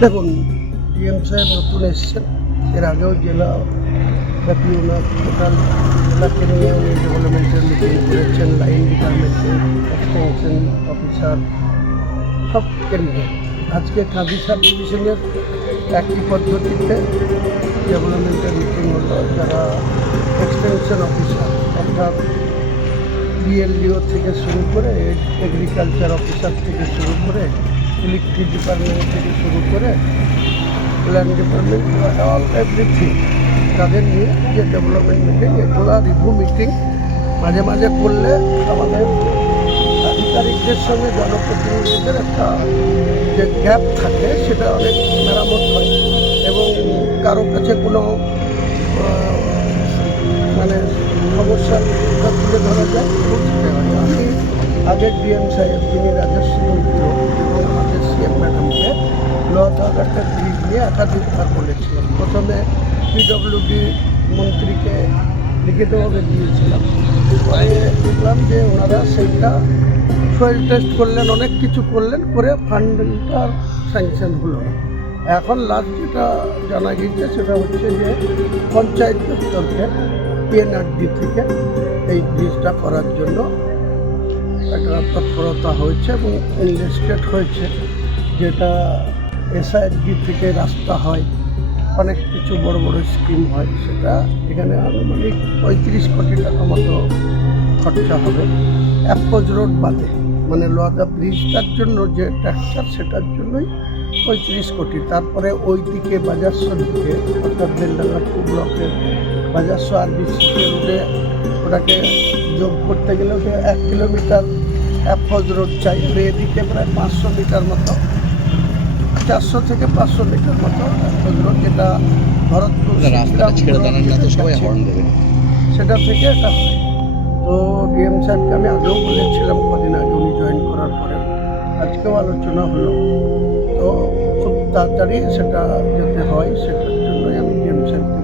দেখুন ডিএম সাহেব নতুন এসছেন। এর আগেও জেলা ব্যাপী ওনার টোটাল জেলাকে নিয়ে উনি ডেভেলপমেন্টের মিটিং করেছেন লাইন ডিপার্টমেন্টের এক্সটেনশন অফিসার সবকে নিয়ে। আজকে কাঁদি সাব ডিভিশনের একই পদ্ধতিতে ডেভেলপমেন্টের মিটিং হলো। যারা এক্সটেনশন অফিসার অর্থাৎ বিএলডিও থেকে শুরু করে এগ্রিকালচার অফিসার থেকে শুরু করে ইলেকট্রিক ডিপার্টমেন্ট থেকে শুরু করে ল্যান্ড ডিপার্টমেন্ট অল এভরিথিং তাদের নিয়ে যে ডেভেলপমেন্ট মিটিং এগুলো রিভিউ মিটিং মাঝে মাঝে করলে আমাদের আধিকারিকদের সঙ্গে জনপ্রতিনিধিদের একটা যে গ্যাপ থাকে, সেটা অনেক মেরামত হয় এবং কারও কাছে কোনো মানে সমস্যার তুলে ধরা যায় আমি আগের ডিএম সাহেব, যিনি রাজশ্রী নিয়ে একাধিকবার বলেছিলাম। প্রথমে পিডব্লিউডি মন্ত্রীকে লিখিতভাবে দিয়েছিলাম। দেখলাম যে ওনারা সেইটা সয়েল টেস্ট করলেন, অনেক কিছু করলেন, করে ফান্ডটা স্যাংশন হলো। না এখন লাস্ট যেটা জানা গিয়েছে সেটা হচ্ছে যে পঞ্চায়েত দপ্তরকে পিএনআরডি থেকে এই ব্রিজটা করার জন্য একটা তৎপরতা হয়েছে এবং ইনভেস্টেড হয়েছে, যেটা এসআইডি থেকে রাস্তা হয়, অনেক কিছু বড় বড় স্কিম হয়, সেটা এখানে আনুমানিক পঁয়ত্রিশ কোটি টাকা মতো খরচা হবে। অ্যাপ্রোচ রোড বাদে মানে লোয়াদা ব্রিজটার জন্য যে ট্যাক্সার সেটার জন্যই পঁয়ত্রিশ কোটি। তারপরে ওই দিকে বাজারশো দিকে অর্থাৎ বেলডাঙ্গা টু ব্লকের বাজারশো আর বিসিকে রোডে ওটাকে যোগ করতে গেলে ওটা এক কিলোমিটার অ্যাপ্রোচ রোড চাই। এদিকে প্রায় পাঁচশো মিটার মতো চারশো থেকে পাঁচশো মিটার মতো অ্যাপ্রোচ যেটা ভরতপুর ছেড়ে দাঁড়ান না তো সবাই। হর্ন দেবে। সেটা থেকে একটা হয়। তো ডিএম সাহেবকে আমি আগেও বলেছিলাম কদিন আগে উনি জয়েন করার পরে আজকেও আলোচনা হলো। তো খুব তাড়াতাড়ি সেটা যাতে হয় সেটার জন্যই আমি ডিএম সেটা